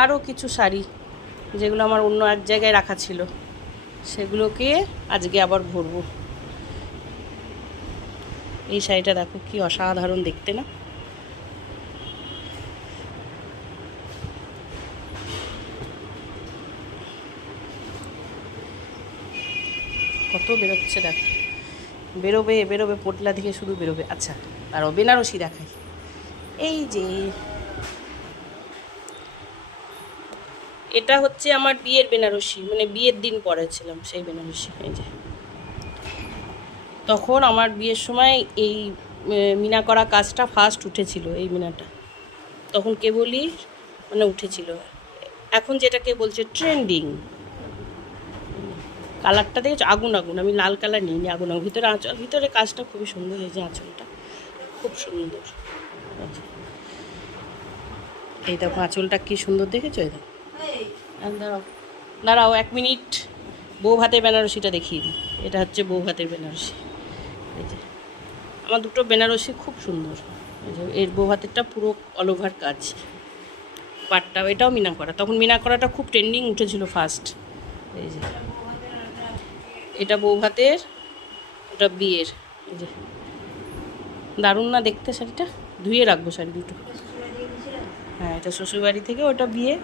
আরও কিছু শাড়ি যেগুলো আমার অন্য এক জায়গায় রাখা ছিল, সেগুলোকে আজকে আবার ভরবো। এই শাড়িটা দেখো কি অসাধারণ দেখতে না? কত বেরোচ্ছে দেখো, বেরোবে বেরোবে, পোটলা থেকে শুধু বেরোবে। আচ্ছা আরও বেনারসি দেখাই। এই যে এটা হচ্ছে আমার বিয়ের বেনারসি, মানে বিয়ের দিন পরেছিলাম সেই বেনারসি। এই যে তখন আমার বিয়ের সময় এই মিনা করা কাজটা ফার্স্ট উঠেছিল, এই মিনাটা তখন কেবলই মানে উঠেছিল। এখন যেটাকে বলছে ট্রেন্ডিং। কালারটা দেখেছো, আগুন আগুন, আমি লাল কালার নিইনি, আগুন আগুন। ভিতরে আঁচল, ভিতরে কাজটা খুবই সুন্দর, এই যে আঁচলটা খুব সুন্দর। এই দেখো আঁচলটা কি সুন্দর দেখেছো? এই দেখো, দাঁড়াও দাঁড়াও 1 মিনিট, বউ ভাতের বেনারসিটা দেখিয়ে দিই। এটা হচ্ছে বউ ভাতের বেনারসি। এই যে আমার দুটো বেনারসি খুব সুন্দর। এই যে এর বউ ভাতেরটা পুরো অল ওভার কাজ, পাটটা এটাও মিনা করা। তখন মিনা করাটা খুব ট্রেন্ডিং উঠেছিল ফার্স্ট। এই যে এটা বউ ভাতের, ওটা বিয়ের। এই যে দারুণ না দেখতে শাড়িটা? ধুয়ে রাখবো শাড়ি দুটো। হ্যাঁ এটা শ্বশুরবাড়ি থেকে, ওটা বিয়ে।